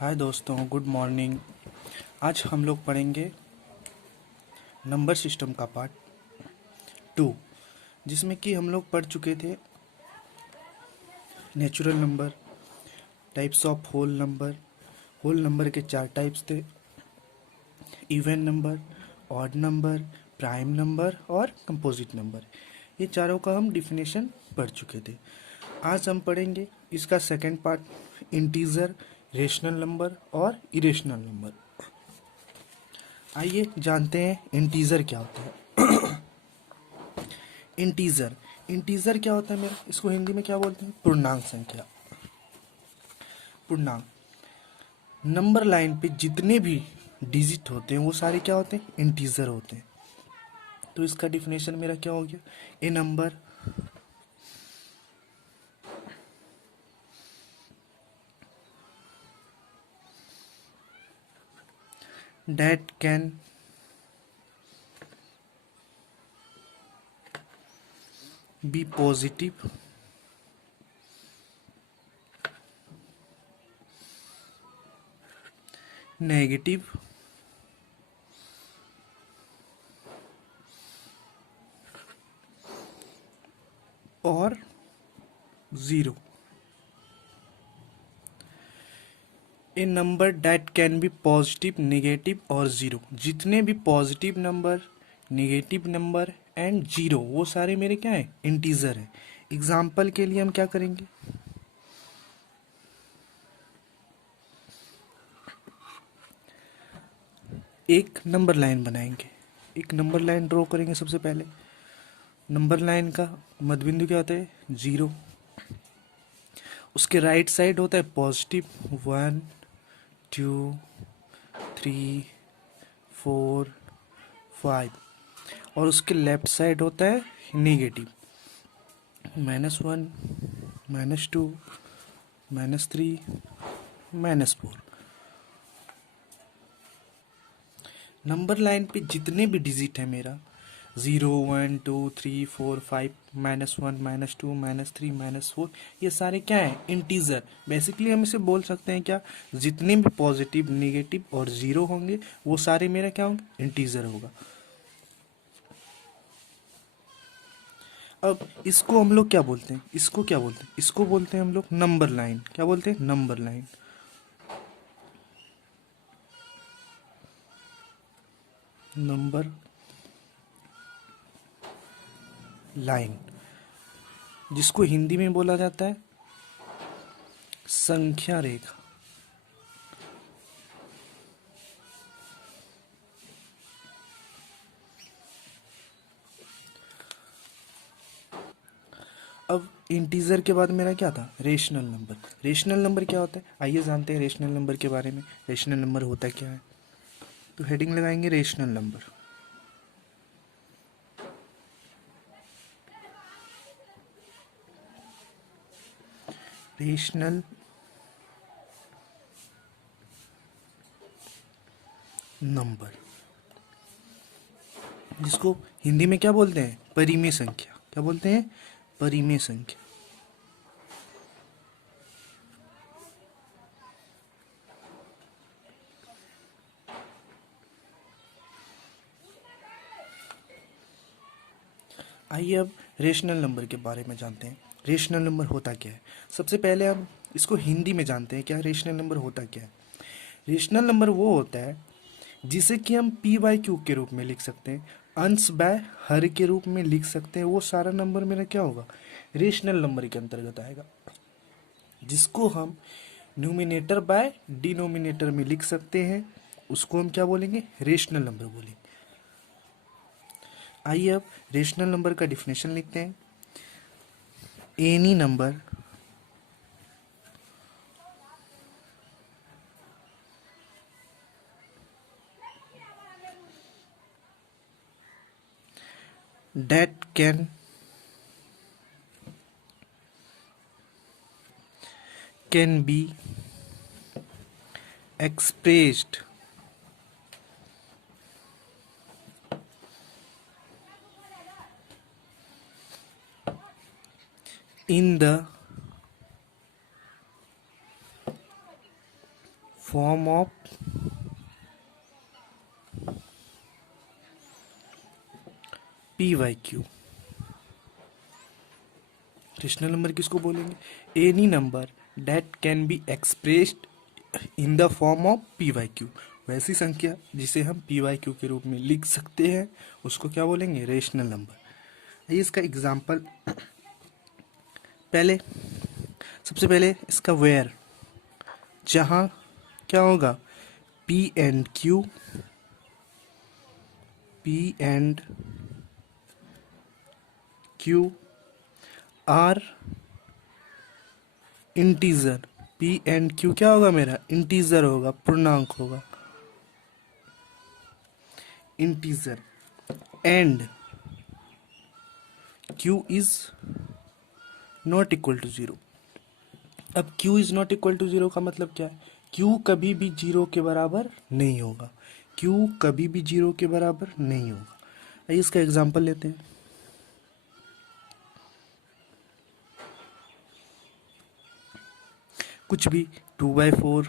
हाय दोस्तों, good morning. आज हम लोग पढ़ेंगे नंबर सिस्टम का पार्ट 2, जिसमें कि हम लोग पढ़ चुके थे natural number, types of whole number. Whole number के 4 टाइप्स थे: even number, odd number, prime number और कंपोजिट नंबर। ये चारों का हम डिफिनेशन पढ़ चुके थे। आज हम पढ़ेंगे इसका second part, integer, rational number और इरेशनल नंबर। आइए जानते हैं इंटीजर क्या होता है। इंटीजर इंटीजर क्या होता है मेरा, इसको हिंदी में क्या बोलते हैं? पूर्णांक संख्या। पूर्णांक नंबर लाइन पे जितने भी डिजिट होते हैं वो सारे क्या होते हैं? इंटीजर होते हैं। तो इसका डिफिनेशन मेरा क्या हो गया? A number that can be positive, negative, और zero. A number that can be positive, negative और ज़ीरो। जितने भी positive number, negative number and zero, वो सारे मेरे क्या हैं? इंटीजर हैं। एग्जाम्पल के लिए हम क्या करेंगे? एक नंबर लाइन बनाएंगे, एक नंबर लाइन ड्रॉ करेंगे। सबसे पहले नंबर लाइन का मध्यबिंदु क्या होता है? ज़ीरो। उसके राइट साइड होता है पॉजिटिव, 1 2 3 4 5, और उसके लेफ्ट साइड होता है नेगेटिव, -1, -2, -3, -4। नंबर लाइन पे जितने भी डिजिट है मेरा, 0 1 2 3 4 5, -1, -2, -3, -4, ये सारे क्या हैं? इंटीजर। बेसिकली हम इसे बोल सकते हैं क्या? जितने भी पॉजिटिव, नेगेटिव और ज़ीरो होंगे वो सारे मेरा क्या होंगे? इंटीजर होगा। अब इसको हम लोग क्या बोलते हैं? इसको क्या बोलते हैं? इसको बोलते हैं हम लोग नंबर लाइन। क्या बोलते हैं? Number line. नंबर लाइन, जिसको हिंदी में बोला जाता है संख्या रेखा। अब इंटीजर के बाद मेरा क्या था? Rational number. रेशनल नंबर क्या होता है? आइए जानते हैं रेशनल नंबर के बारे में। रेशनल नंबर होता क्या है? तो हेडिंग लगाएंगे रेशनल नंबर। रेशनल नंबर, जिसको हिंदी में क्या बोलते हैं? परिमेय संख्या। क्या बोलते हैं? परिमेय संख्या। आइए अब रेशनल नंबर के बारे में जानते हैं। रेशनल नंबर होता क्या है? सबसे पहले हम इसको हिंदी में जानते हैं। क्या रेशनल नंबर होता क्या है? रेशनल नंबर वो होता है जिसे कि हम पी बाई क्यू के रूप में लिख सकते हैं, अंश बाय हर के रूप में लिख सकते हैं। वो सारा नंबर मेरा क्या होगा? रेशनल नंबर के अंतर्गत आएगा। जिसको हम न्यूमिनेटर बाय डिनोमिनेटर में लिख सकते हैं, उसको हम क्या बोलेंगे? रेशनल नंबर बोलेंगे। आइए अब रेशनल नंबर का डिफिनेशन लिखते हैं। Any number that can be expressed in the form of p by q. Rational number किसको बोलेंगे? Any number that can be expressed in the form of p by q. वैसी संख्या जिसे हम P by Q के रूप में लिख सकते हैं उसको क्या बोलेंगे? Rational number. आइए इसका एग्जाम्पल, पहले सबसे पहले इसका वेयर, जहाँ क्या होगा? P and q, p and q are integer. P and q क्या होगा? मेरा इंटीजर होगा, पूर्णांक होगा, integer. And q is not equal to zero. अब q is not equal to zero का मतलब क्या है? q कभी भी जीरो के बराबर नहीं होगा, q कभी भी जीरो के बराबर नहीं होगा। आइए इसका एग्जांपल लेते हैं। कुछ भी 2/4,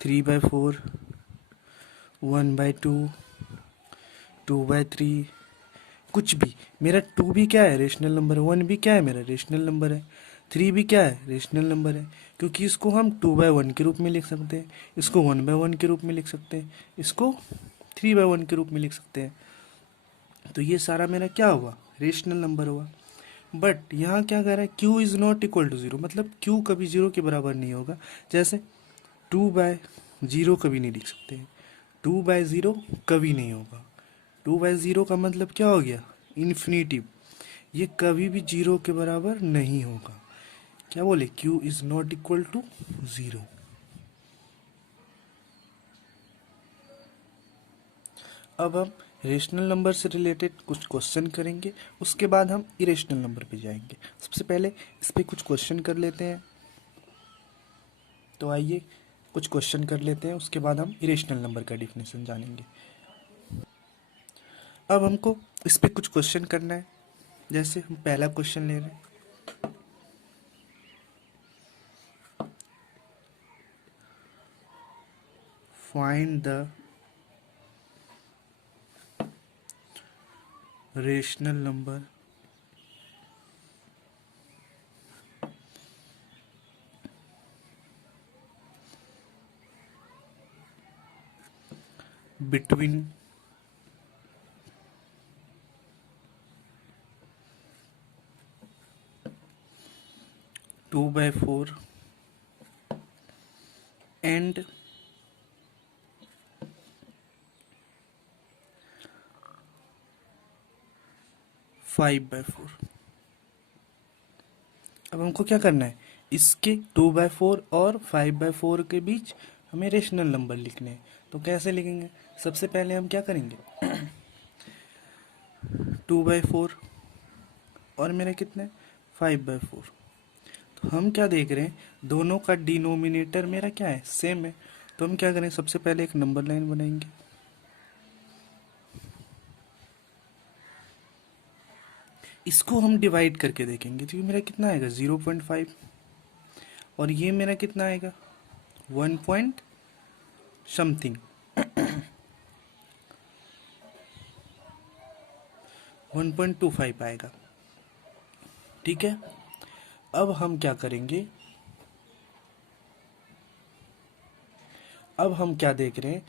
3/4, 1/2, 2/3, कुछ भी। मेरा 2 भी क्या है? रेशनल नंबर है। 1 भी क्या है? मेरा रेशनल नंबर है। 3 भी क्या है? रेशनल नंबर है। क्योंकि इसको हम 2/1 के रूप में लिख सकते हैं, इसको 1/1 के रूप में लिख सकते हैं, इसको 3/1 के रूप में लिख सकते हैं। तो ये सारा मेरा क्या हुआ? रेशनल नंबर हुआ। बट यहाँ क्या कह रहा है? q is not equal to zero, मतलब q कभी जीरो के बराबर नहीं होगा। जैसे 2/0 कभी नहीं लिख सकते, 2/0 कभी नहीं होगा। 2/0 का मतलब क्या हो गया? इन्फिनिटिव। ये कभी भी जीरो के बराबर नहीं होगा। क्या बोले? q is not equal to zero. अब हम रेशनल नंबर से रिलेटेड कुछ क्वेश्चन करेंगे, उसके बाद हम इरेशनल नंबर पे जाएंगे। सबसे पहले इस पे कुछ क्वेश्चन कर लेते हैं। तो आइए कुछ क्वेश्चन कर लेते हैं, उसके बाद हम इरेशनल नंबर का डिफिनेशन जानेंगे। अब हमको इस पे कुछ क्वेश्चन करना है। जैसे हम पहला क्वेश्चन ले रहे हैं, find the rational number between 2/4 and 5/4। अब हमको क्या करना है? इसके 2/4 और 5/4 के बीच हमें रेशनल नंबर लिखने हैं। तो कैसे लिखेंगे? सबसे पहले हम क्या करेंगे? 2/4 और मेरा कितना है? 5/4। तो हम क्या देख रहे हैं? दोनों का डिनोमिनेटर मेरा क्या है? सेम है। तो हम क्या करें? सबसे पहले एक नंबर लाइन बनाएंगे, इसको हम डिवाइड करके देखेंगे। तो ये मेरा कितना आएगा? 0.5। और ये मेरा कितना आएगा? 1 पॉइंट समथिंग, 1.25 आएगा। ठीक है। अब हम क्या करेंगे? अब हम क्या देख रहे हैं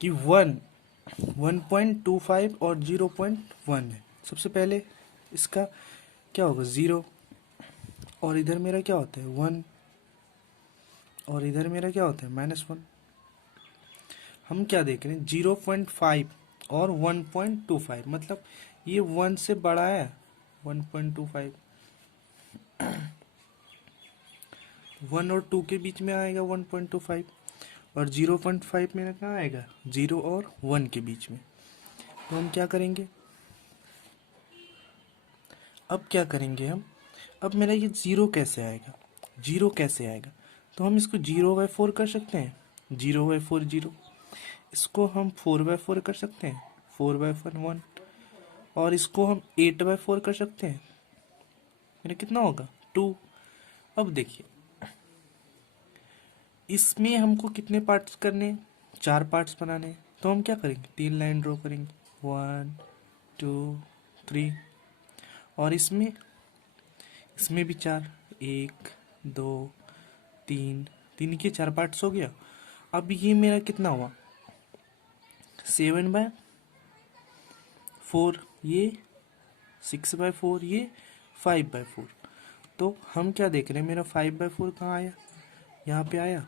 कि 1.25 और 0.1 है। सबसे पहले इसका क्या होगा? 0, और इधर मेरा क्या होता है? 1, और इधर मेरा क्या होता है? -1। हम क्या देख रहे हैं? 0.5 और 1.25, मतलब ये 1 से बड़ा है 1.25। 1 और 2 के बीच में आएगा 1.25, और 0.5 मेरा कहाँ आएगा? 0 और 1 के बीच में। तो हम क्या करेंगे? अब क्या करेंगे हम? अब मेरा ये 0 कैसे आएगा? 0 कैसे आएगा? तो हम इसको 0/4 कर सकते हैं, 0/4 0। इसको हम 4/4 कर सकते हैं, 4/1 1। और इसको हम 8/4 कर सकते हैं, मेरा कितना होगा? 2। अब देखिए, इसमें हमको कितने पार्ट्स करने हैं? 4 पार्ट्स बनाने हैं। तो हम क्या करेंगे, 3 लाइन ड्रॉ करेंगे, 1 2 3। और इसमें इसमें भी 4, 1 2 3, 3 के 4 पार्ट्स हो गया। अब ये मेरा कितना हुआ, 7/4, ये 6/4, ये 5/4। तो हम क्या देख रहे हैं, मेरा 5/4 कहाँ आया, यहाँ पे आया,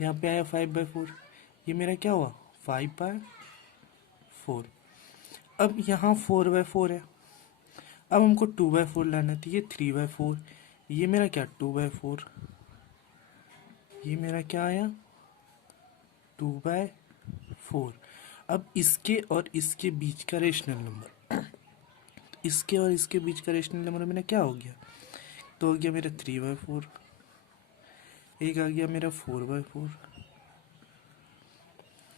यहाँ पे आया 5/4। ये मेरा क्या हुआ, 5/4। अब यहाँ 4/4 है। अब हमको 2/4 लाना है, तो ये 3/4। ये मेरा क्या, 2/4। ये मेरा क्या आया, 2/4। अब इसके और इसके बीच का रेशनल नंबर, इसके और इसके बीच का रेशनल नंबर मेरा क्या हो गया, तो हो गया मेरा 3/4। एक आ गया मेरा 4/4।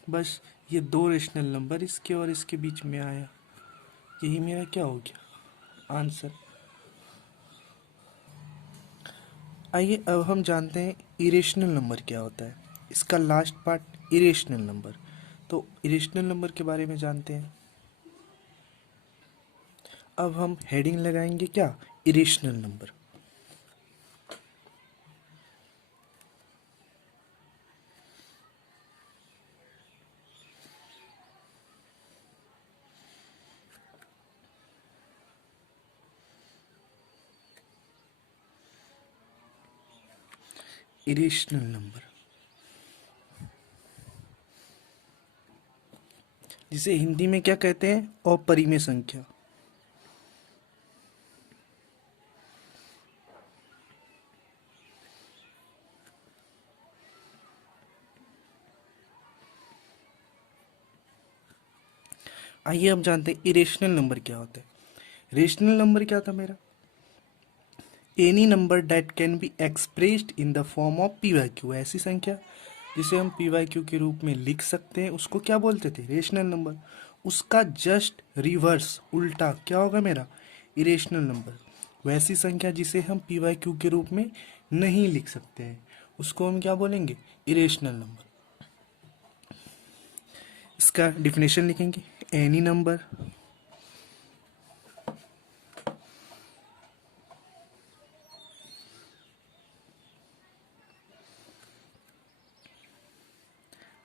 बस ये 2 रेशनल नंबर इसके और इसके बीच में आया, यही मेरा क्या हो गया, आंसर। आइए अब हम जानते हैं इरेशनल नंबर क्या होता है। इसका लास्ट पार्ट इरेशनल नंबर। तो इरेशनल नंबर के बारे में जानते हैं। अब हम हेडिंग लगाएंगे क्या, इरेशनल नंबर। इरेशनल नंबर, जिसे हिंदी में क्या कहते हैं, अपरिमेय संख्या। आइए अब जानते हैं इरेशनल नंबर क्या होता है। रेशनल नंबर क्या था मेरा, any number that can be expressed in the form of p by q. ऐसी संख्या जिसे हम पी वाई क्यू के रूप में लिख सकते हैं, उसको क्या बोलते थे, रेशनल नंबर। उसका जस्ट रिवर्स, उल्टा क्या होगा मेरा, इरेशनल नंबर। वैसी संख्या जिसे हम पी वाई क्यू के रूप में नहीं लिख सकते हैं, उसको हम क्या बोलेंगे, इरेशनल नंबर। इसका डिफिनेशन लिखेंगे, any number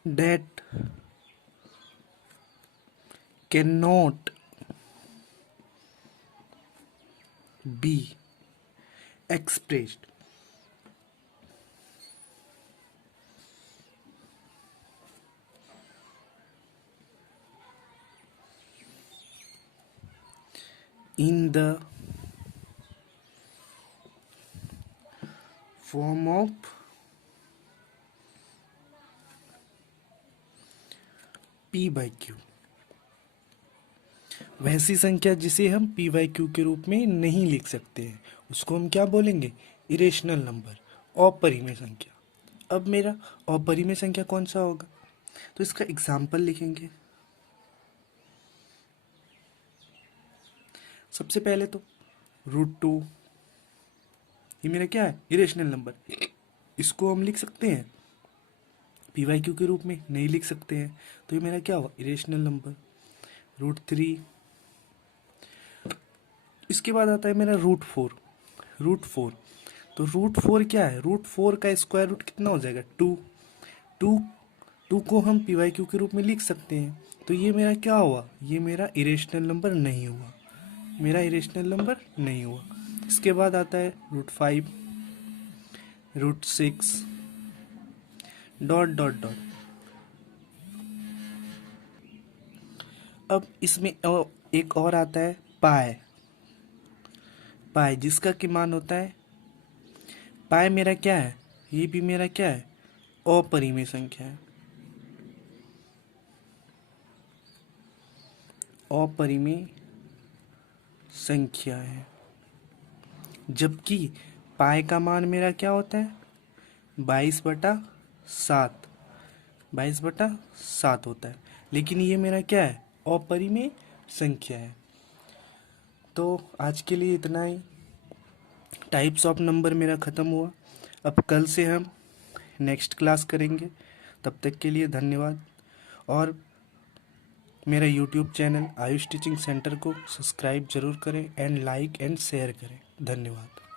that cannot be expressed in the form of p by q। वैसी संख्या जिसे हम पी वाई क्यू के रूप में नहीं लिख सकते हैं, उसको हम क्या बोलेंगे, इरेशनल नंबर, अपरिमेय संख्या। अब मेरा अपरिमेय संख्या कौन सा होगा, तो इसका एग्जाम्पल लिखेंगे। सबसे पहले तो √2, ये मेरा क्या है, इरेशनल नंबर। इसको हम लिख सकते हैं पी वाई क्यू के रूप में, नहीं लिख सकते हैं, तो ये मेरा क्या हुआ, इरेशनल नंबर। √3, इसके बाद आता है मेरा √4। √4, तो √4 क्या है, √4 का स्क्वायर रूट कितना हो जाएगा, 2। 2 2 को हम पी वाई क्यू के रूप में लिख सकते हैं, तो ये मेरा क्या हुआ, ये मेरा इरेशनल नंबर नहीं हुआ, मेरा इरेशनल नंबर नहीं हुआ। इसके बाद आता है √5, √6, डॉट डॉट डॉट। अब इसमें एक और आता है पाई। पाई जिसका की मान होता है, पाई मेरा क्या है, ये भी मेरा क्या है, अपरिमेय संख्या है, अपरिमेय संख्या है। जबकि पाई का मान मेरा क्या होता है, 22/7, 22/7 होता है। लेकिन ये मेरा क्या है, अपरिमेय संख्या है। तो आज के लिए इतना ही। टाइप्स ऑफ नंबर मेरा ख़त्म हुआ। अब कल से हम नेक्स्ट क्लास करेंगे। तब तक के लिए धन्यवाद। और मेरा YouTube channel Ayush teaching centre को सब्सक्राइब जरूर करें एंड लाइक एंड शेयर करें। धन्यवाद।